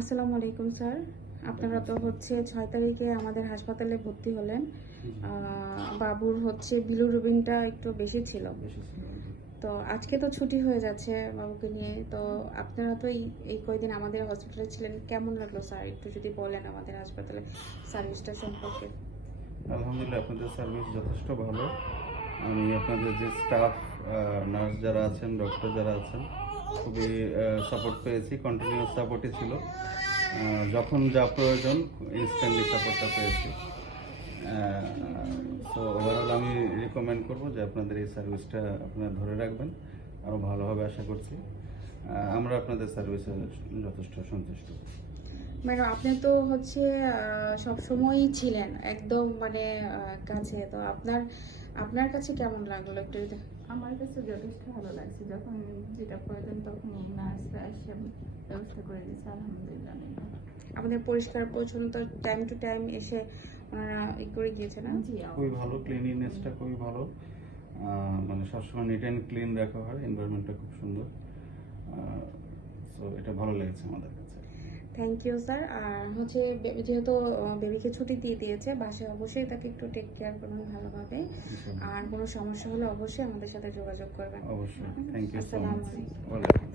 আসসালামু আলাইকুম স্যার। আপনারা তো হচ্ছে 6 তারিখে আমাদের হাসপাতালে ভর্তি হলেন। বাবুর হচ্ছে বিলিরুবিনটা একটু বেশি ছিল। তো আজকে তো ছুটি হয়ে যাচ্ছে বাবুকে নিয়ে। তো আপনারা তো এই কয়দিন আমাদের হসপিটালে ছিলেন, কেমন লাগলো স্যার? একটু যদি বলেন আমাদের হাসপাতালে সার্ভিসটা সম্পর্কে। আলহামদুলিল্লাহ, আপনাদের সার্ভিস যথেষ্ট ভালো। আমি আপনাদের যে স্টাফ, নার্স যারা আছেন, ডক্টর যারা আছেন, খুবই সাপোর্ট পেয়েছি। কন্টিনিউয়াস সাপোর্টই ছিল। যখন যা প্রয়োজন ইনস্ট্যান্টলি সাপোর্টটা পেয়েছি। তো ওভারঅল আমি রিকমেন্ড করব যে আপনাদের এই সার্ভিসটা আপনারা ধরে রাখবেন, আরও ভালো হবে আশা করছি। আমরা আপনাদের সার্ভিসে যথেষ্ট সন্তুষ্ট। ম্যাডাম, আপনি তো হচ্ছে সব সময়ই ছিলেন একদম মানে কাছে। তো আপনার কাছে কেমন লাগলো একটু যদি। আমার কাছে যথেষ্ট ভালো লাগছে। যখন যেটা প্রয়োজন তখন নার্সরা এসে ব্যবস্থা করে দিয়েছে। আলহামদুলিল্লাহ অনেক ভালো। আমাদের পরিষ্কার পরিচ্ছন্নতা টাইম টু টাইম এসে ওনারা করে দিয়েছে না? জি, খুবই ভালো, ক্লিনিনেসটা খুবই ভালো। মানে সবসময় নিট অ্যান্ড ক্লিন রাখা হয়, এনভায়রনমেন্টটা খুব সুন্দর। সো এটা ভালো লেগেছে আমাদের কাছে। Thank you sir. আর হচ্ছে যেহেতু বেবিকে ছুটি দিয়ে দিয়েছে, বাসায় অবশ্যই তাকে একটু টেক কেয়ার করবেন ভালোভাবে। আর কোনো সমস্যা হলে অবশ্যই আমাদের সাথে যোগাযোগ করবেন। অবশ্যই, থ্যাংক ইউ সো আসসালামু মাচ। আলাইকুম। ওয়ালাইকুম